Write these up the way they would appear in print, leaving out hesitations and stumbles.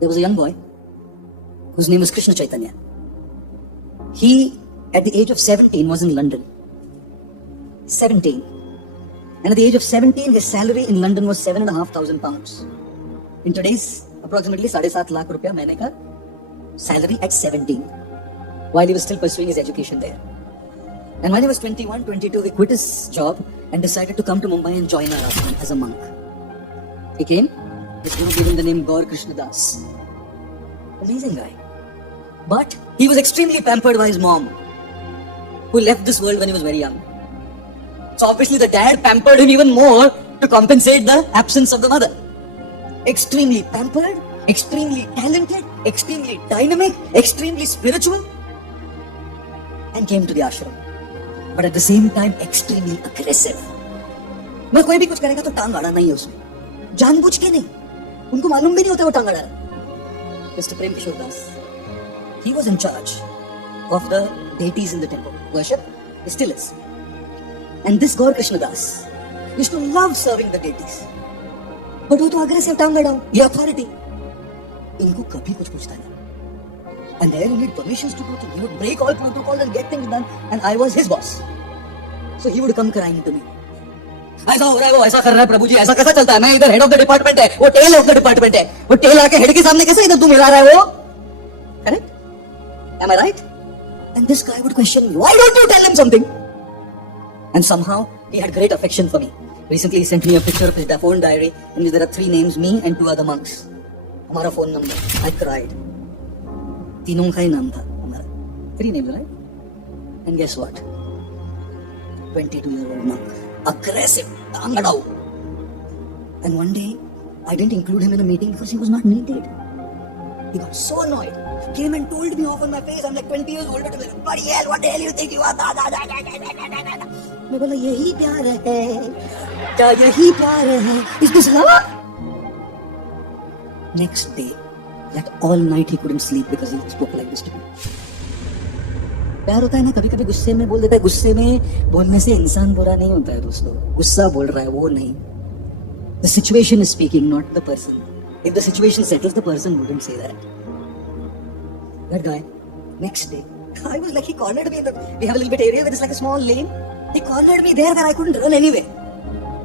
there was a young boy whose name was Krishna Chaitanya. He, at the age of 17, was in London. 17. And at the age of 17, his salary in London was £7,500. In today's approximately 7.5 lakh rupiah mahine ka salary at 17, while he was still pursuing his education there. And when he was 21, 22, he quit his job and decided to come to Mumbai and join our ashram as a monk. He came, his guru gave him the name Gaur Krishna Das. Amazing guy. But he was extremely pampered by his mom, who left this world when he was very young. So obviously the dad pampered him even more to compensate the absence of the mother. Extremely pampered, extremely talented, extremely dynamic, extremely spiritual, and came to the ashram. But at the same time, extremely aggressive. मैं कोई भी कुछ करेगा तो टांग अड़ाना ही है उसमें, जानबूझ के नहीं. उनको मालूम भी नहीं होता वो टांग अड़ा रहा. Mr. Prem Kishore Das, he was in charge of the deities in the temple worship. He still is. And this Gaur Krishna Das used to love serving the deities. But वो तो aggressive टांग अड़ाओ, ये authority. इनको कभी कुछ पूछता नहीं. And there he need permissions to do things. He would break all protocols and get things done. And I was his boss. So he would come crying to me. ऐसा हो रहा है, वो ऐसा कर रहा है, प्रभु जी ऐसा कैसा चलता है? मैं इधर हेड ऑफ द डिपार्टमेंट है, वो टेल ऑफ द डिपार्टमेंट है. वो टेल आके हेड के सामने कैसे इधर तू मिला रहा है वो? Correct? Am I right? And this guy would question me. Why don't you tell him something? And somehow he had great affection for me. Recently he sent me a picture of his phone diary in which there are 3 names, me and 2 other monks. हमारा phone number. I cried. तीनों का ही नाम था हमारा. 3 names, right? And guess what? 22-year-old monk. Aggressive. Tangadao. And one day, I didn't include him in a meeting because he was not needed. He got so annoyed. Came and told me off on my face. I'm like 20 years older to me. Bloody hell, what the hell you think you are? मैं बोला यही प्यार है. क्या यही प्यार है? Is this love? Next day, that all night he couldn't sleep because he spoke like this to me. प्यार होता है ना, कभी कभी गुस्से में बोल देता है. गुस्से में बोलने से इंसान बुरा नहीं होता है दोस्तों. गुस्सा बोल रहा है वो नहीं. The situation is speaking, not the person. If the situation settles, the person wouldn't say that. That guy, next day, I was like, he cornered me. We have a little bit area where it's like a small lane. He cornered me there where I couldn't run anyway.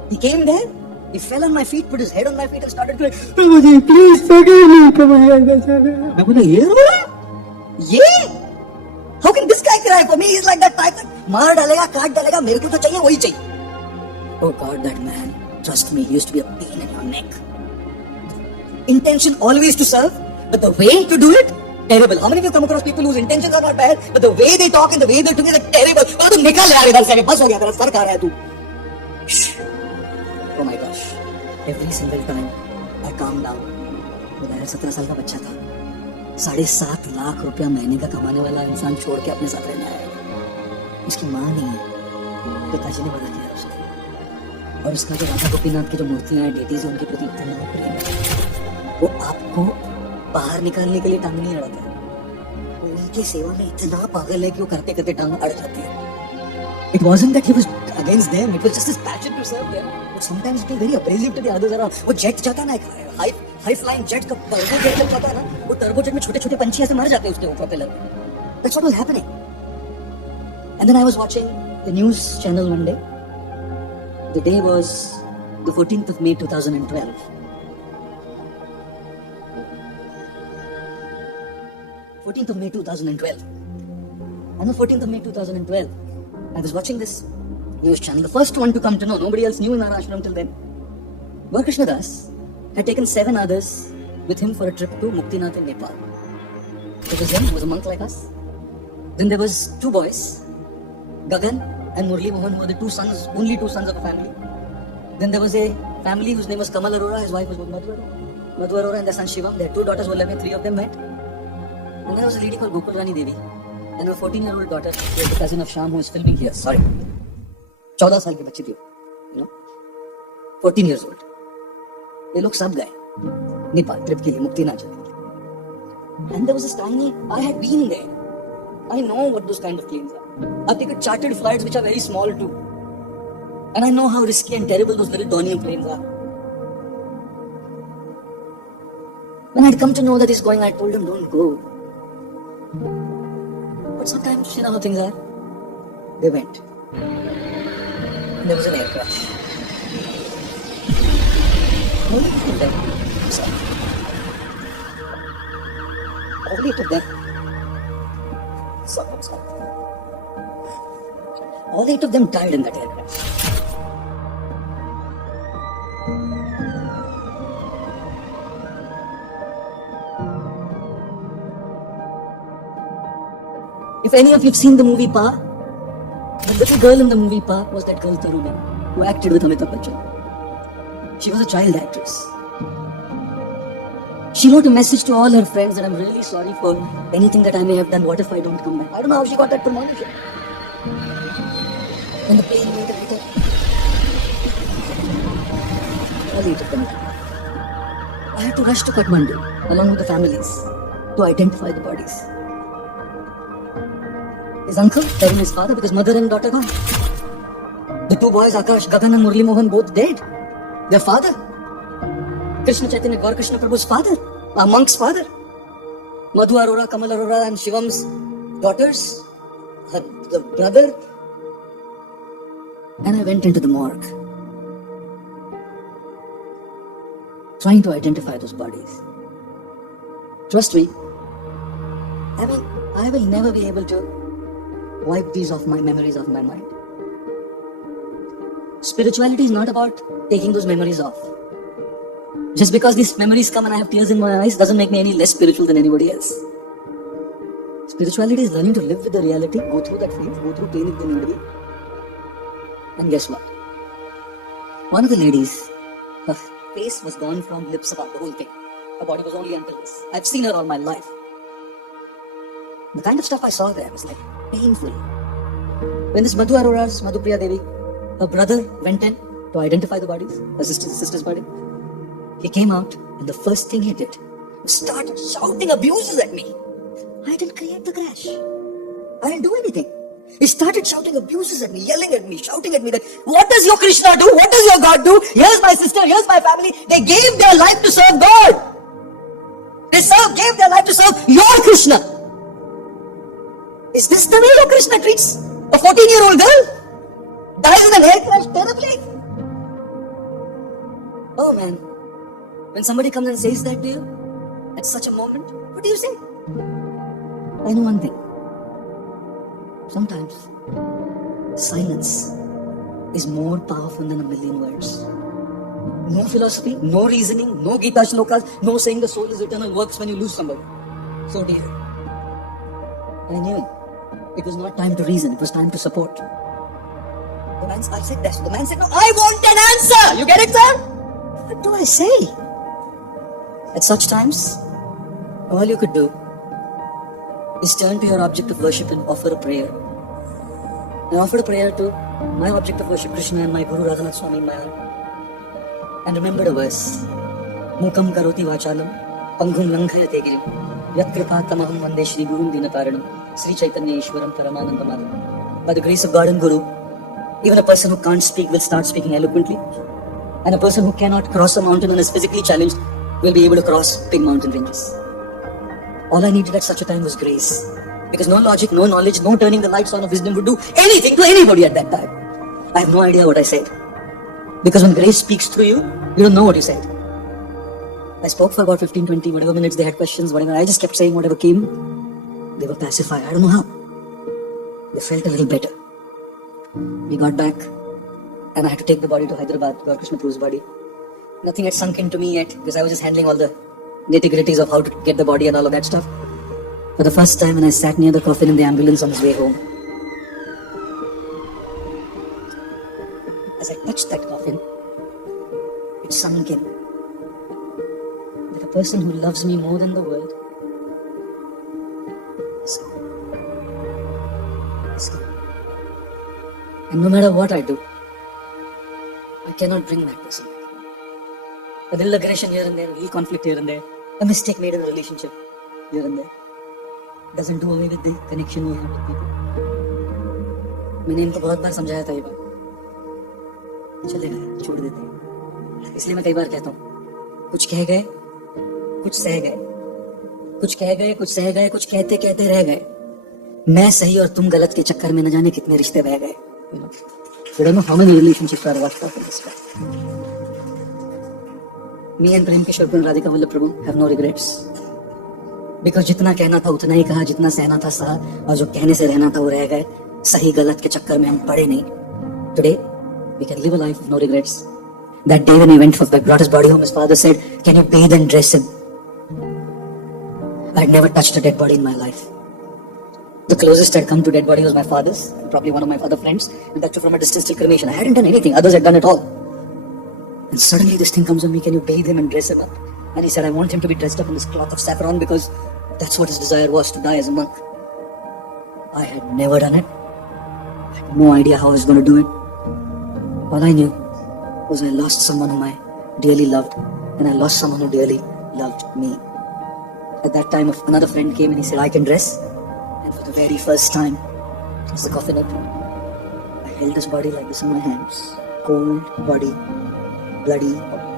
He came there, he fell on my feet, put his head on my feet and started crying. Prabhuji, please forgive me. मैं बोला ये रो रहा है? ये? How can this guy cry for me? He's like that type that मार डालेगा, काट डालेगा, मेरे को तो चाहिए वही चाहिए. Oh God, that man, trust me, he used to be a pain in your neck. Intention always to serve, but the way to do it, terrible. How many of you come across people whose intentions are not bad, but the way they talk and the way they do it is terrible? Oh, तू निकल यार इधर से, बस हो गया, तेरा sir खा रहा है तू. Oh my gosh, every single time I calm down. वो 17 साल का बच्चा था. 7.5 लाख रुपया महीने का कमाने वाला इंसान छोड़ के अपने साथ रहने आया. उसकी माँ नहीं है, पिताजी ने बना दिया उसको. और उसका जो राधा गोपीनाथ की जो मूर्तियां हैं, डेटीज है, उनके प्रति इतना प्रेम है. वो आपको बाहर निकालने के लिए टांग नहीं अड़ाता है. वो उनकी सेवा में इतना पागल है कि वो करते करते टांग अड़ जाती है. It wasn't that he was against them. It was just his passion to serve them. But sometimes it was very abrasive to the others around. वो जेट जाता है ना, हाई फ्लाइंग जेट का टर्बो जेट जब जाता है ना, वो टर्बो जेट में छोटे छोटे पंछी ऐसे मर जाते हैं उसके ऊपर propeller. That's what was happening. And then I was watching the news channel one day. The day was the 14th of May 2012. 14th of May 2012. On the 14th of May 2012, I was watching this news channel, the first one to come to know. Nobody else knew in our ashram till then. Gaur Krishna Das had taken 7 others with him for a trip to Muktinath in Nepal. It was him, who was a monk like us. Then there was 2 boys, Gagan and Murli Mohan, who were the 2 sons, only 2 sons of a family. Then there was a family whose name was Kamal Arora, his wife was Madhu Arora and their son Shivam. Their 2 daughters were 11, 3 of them met. And there was a lady called Gokul Rani Devi. And her 14-year-old daughter, who was the cousin of Sham, who is filming here. Sorry. 14 साल की बच्ची थी, you know, 14 years old. ये लोग सब गए Nepal trip के लिए, मुक्तिनाथ जाने के लिए. And there was this tiny, I had been there. I know what those kind of planes are. I've taken chartered flights which are very small too. And I know how risky and terrible those little Dornier planes are. When I'd come to know that he's going, I told him, don't go. But sometimes, you know how things are. They went. And there was an air crash. Only 8 of them. Only 8 of them. Sorry. All 8 of them died in that air crash. If any of you have seen the movie Pa, the little girl in the movie Pa was that girl Taruni, who acted with Amitabh Bachchan. She was a child actress. She wrote a message to all her friends that I'm really sorry for anything that I may have done. What if I don't come back? I don't know how she got that premonition. When the plane made a return, all 8 of them. I had to rush to Kathmandu along with the families to identify the bodies. His uncle, then his father, because mother and daughter gone. The 2 boys, Akash, Gagan and Murli Mohan, both dead. Their father, Krishna Chaitanya Gaur Krishna Prabhu's father, a monk's father. Madhu Arora, Kamal Arora and Shivam's daughters, the brother. And I went into the morgue, trying to identify those bodies. Trust me, I will never be able to wipe these off my memories of my mind. Spirituality is not about taking those memories off. Just because these memories come and I have tears in my eyes doesn't make me any less spiritual than anybody else. Spirituality is learning to live with the reality, go through that phase, go through pain if they need to be. And guess what? One of the ladies, her face was gone from lips about the whole thing. Her body was only until this. I've seen her all my life. The kind of stuff I saw there was like painful. When this Madhu Arora's, Madhupriya Devi, her brother went in to identify the bodies, her sister's body. He came out and the first thing he did was start shouting abuses at me. I didn't create the crash. I didn't do anything. He started shouting abuses at me, yelling at me, shouting at me that, what does your Krishna do? What does your God do? Here's my sister, here's my family. They gave their life to serve God. They gave their life to serve your Krishna. Is this the way your Krishna treats a 14-year-old girl? Dies in an air crash terribly. Oh man, when somebody comes and says that to you, at such a moment, what do you say? I know one thing. Sometimes silence is more powerful than a million words. No philosophy, no reasoning, no Gita shlokas, no saying the soul is eternal works when you lose somebody. So dear. I knew it was not time to reason, it was time to support. I said this. The man said, no, I want an answer. You get it, sir? What do I say? At such times, all you could do is turn to your object of worship and offer a prayer. I offered a prayer to my object of worship, Krishna, and my Guru Radhanath Swami in my heart. And remembered a verse. Mukam karoti vachalam, panghum langhayate girim, yat kripatamaham vande Shri Gurum Dinataranam, Sri Chaitanya Ishwaram Paramananda Madhavam. By the grace of God and Guru, even a person who can't speak will start speaking eloquently. And a person who cannot cross a mountain and is physically challenged will be able to cross big mountain ranges. All I needed at such a time was grace. Because no logic, no knowledge, no turning the lights on of wisdom would do anything to anybody at that time. I have no idea what I said. Because when grace speaks through you, you don't know what you said. I spoke for about 15, 20, whatever minutes they had questions, whatever. I just kept saying whatever came. They were pacified. I don't know how. They felt a little better. We got back and I had to take the body to Hyderabad, Gaur Krishna Prabhu's body. Nothing had sunk into me yet because I was just handling all the nitty-gritties of how to get the body and all of that stuff. For the first time when I sat near the coffin in the ambulance on his way home, as I touched that coffin, it sunk in that a person who loves me more than the world is gone. Is gone. And no matter what I do, I cannot bring that person back. A little aggression here and there, a little conflict here and there, a mistake made in a relationship here and there doesn't do away with the connection we have with people. मैंने इनको बहुत बार समझाया था ये बात, चले गए, छोड़ देते हैं. इसलिए मैं कई बार कहता हूँ, कुछ कह गए, कुछ सह गए, कुछ कह गए, कुछ सह गए, कुछ कहते कहते रह गए। मैं सही और तुम गलत के चक्कर में न जाने कितने रिश्ते बह गए। You don't know how many relationships are worked out in this way. Me and Prem Kishore and Radhika Vallabh Prabhu have no regrets. Because जितना कहना था उतना ही कहा, जितना सहना था सहा, और जो कहने से रहना था वो रह गए। सही गलत के चक्कर में हम पड़े नहीं। Today we can live a life of no regrets. That day when he went for brought his body home, his father said, "Can you bathe and dress him?" I had never touched a dead body in my life. The closest I'd come to dead body was my father's, probably one of my father friends, and that too from a distance till cremation. I hadn't done anything, others had done it all. And suddenly this thing comes on me, "Can you bathe him and dress him up?" And he said, "I want him to be dressed up in this cloth of saffron because that's what his desire was, to die as a monk." I had never done it. I had no idea how I was going to do it. All I knew was I lost someone whom I dearly loved, and I lost someone who dearly loved me. At that time, another friend came and he said, "I can dress." And for the very first time, as the coffin opened, I held his body like this in my hands. Cold body, bloody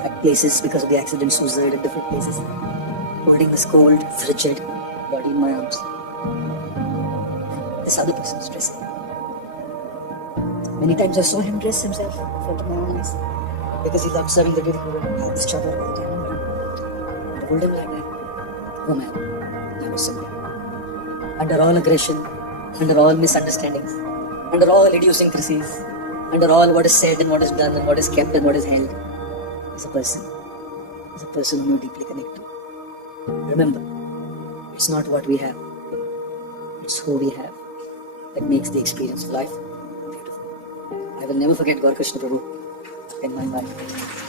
at places because of the accident, suicide at different places. Holding this cold, frigid body in my arms. This other person was dressing. Many times I saw him dress himself in front of my own eyes because he loved serving the day. He would have this chadar all the time. And I hold him like that. Oh man, that was something. Under all aggression, under all misunderstandings, under all idiosyncrasies, under all what is said and what is done and what is kept and what is held, is a person. Is a person whom you deeply connect to. Remember, it's not what we have, it's who we have that makes the experience of life beautiful. I will never forget Gaur Krishna Prabhu in my life.